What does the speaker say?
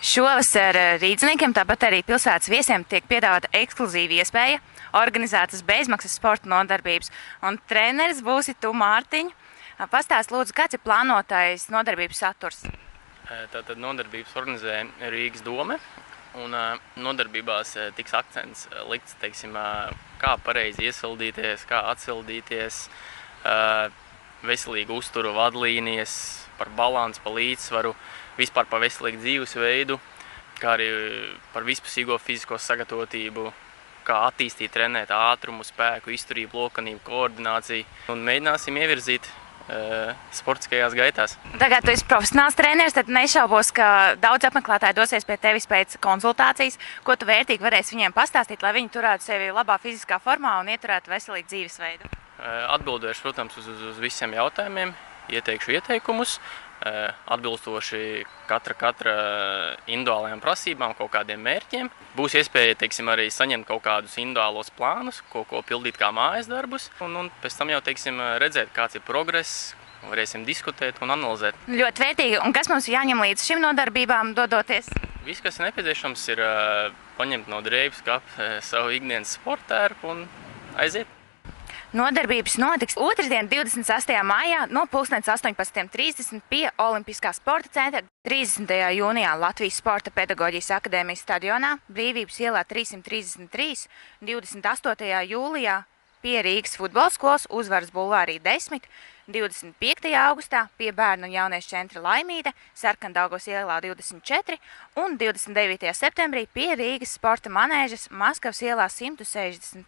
Šovasar rīdzniekiem, tāpat arī pilsētas viesiem tiek piedāvāta ekskluzīva iespēja organizētas bezmaksas sporta nodarbības. Un treneris būsi tu, Mārtiņ. Pastāst lūdzu, kāds ir plānotais nodarbības saturs? Tātad nodarbības organizē Rīgas dome, un nodarbībās tiks akcents likts, teiksim, kā pareizi iesildīties, kā atsildīties, veselīgu uzturu vadlīnijas, par balansu, par līdzsvaru, vispār par veselīgu dzīvesveidu, kā arī par vispusīgo fizisko sagatavotību, kā attīstīt, trenēt ātrumu, spēku, izturību, lokanību, koordināciju, un mēģināsim ievirzīt sportiskajās gaitās. Tagad tu esi profesionāls treneris, tad nešaubos, ka daudz apmeklētāji dosies pie tevis pēc konsultācijas, ko tu vērtīgi varēsi viņiem pastāstīt, lai viņi turētu sevi labā fiziskā formā un ieturētu veselīgu dzīvesveidu. Atbildēšu, protams, uz visiem jautājumiem, ieteikšu ieteikumus, atbilstoši katra individuālajām prasībām, kaut kādiem mērķiem. Būs iespēja, teiksim, arī saņemt kaut kādus individuālos plānus, ko pildīt kā mājas darbus, un pēc tam jau, teiksim, redzēt, kāds ir progress, varēsim diskutēt un analizēt. Ļoti vērtīgi. Un kas mums jāņem līdz šim nodarbībām dodoties? Viss, kas ir nepieciešams, ir paņemt no drēbes kapu savu ikdienas sportērpu un aiziet. Nodarbības notiks otrdien, 28. maijā no 18:30 pie Olimpiskā sporta centra, 30. jūnijā Latvijas Sporta pedagoģijas akadēmijas stadionā, Brīvības ielā 333, 28. jūlijā pie Rīgas futbola skolas Uzvaras bulvārī 10, 25. augustā pie Bērnu un jauniešu centra Laimīte, Sarkandaugavas ielā 24 un 29. septembrī pie Rīgas sporta manēžas Maskavas ielā 160.